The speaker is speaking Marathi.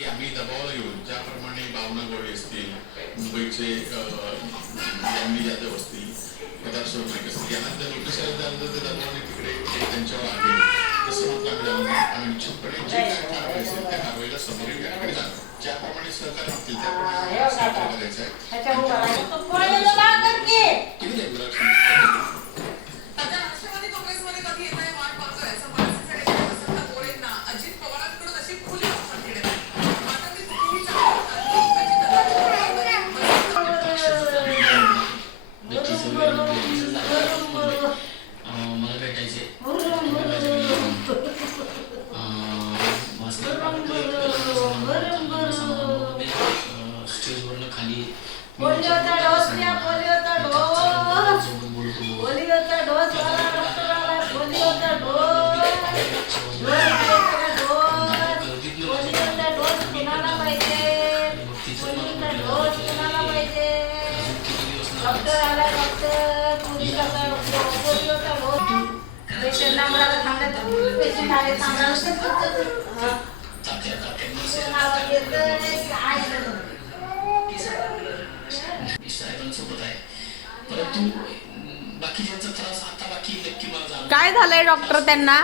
की आम्ही दबावाला येऊन ज्याप्रमाणे भावना गोळे असतील, मुंबईचे यांनी जाधव असतील, पदार्थ नाईक असतील, यांना जर नोटीस आलं तर ते दबावाने तिकडे त्यांच्यावर आले तसं मग आम्ही जाऊन आणि निश्चितपणे जे काय कारवाई असेल त्या कारवाईला समोर व्याकडे जाणार. ज्याप्रमाणे सहकार्य होतील त्याप्रमाणे सहकार्य करायचं आहे. किती लागलं काय झालंय डॉक्टर त्यांना?